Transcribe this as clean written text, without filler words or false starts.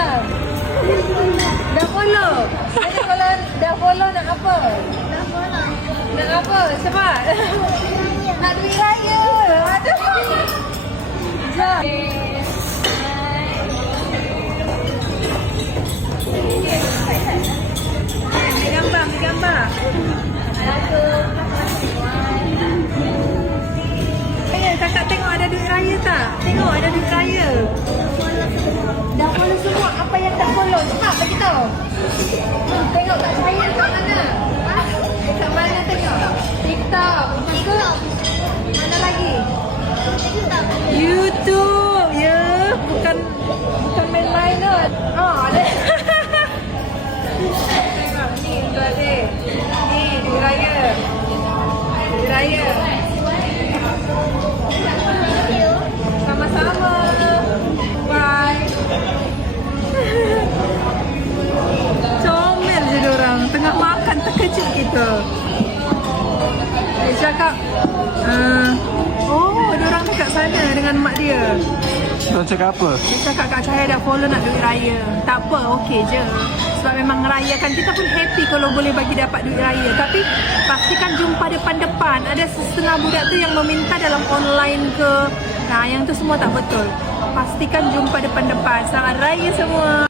orang. Dah follow. Jadi kalau dah follow nak apa? Nak apa? Cepat. Nak duit raya. Aduh. Jom. Ambil gambar. Kakak tengok ada duit raya tak? Tengok ada duit raya. Dah follow semua. Apa yang tak follow? Cepat bagi tahu. Tengok kat saya kat mana? Kat mana tengok? TikTok. Mana lagi? YouTube. Ya, bukan main-main kot. Oh, ada. Tengok ni untuk adik. Ni duit raya. Duit raya. Sama-sama. Bye. Comel je diorang. Tengah makan terkejut kita. Dia cakap, oh, diorang dekat sana dengan mak dia. Diorang cakap apa? Dia cakap Kak Cahaya dah follow nak duit raya. Tak apa, okey je. Sebab memang rayakan, kita pun happy kalau boleh bagi dapat duit raya. Tapi pastikan jumpa depan-depan. Ada setengah budak tu yang meminta dalam online ke. Nah, yang tu semua tak betul. Pastikan jumpa depan-depan. Selamat raya semua.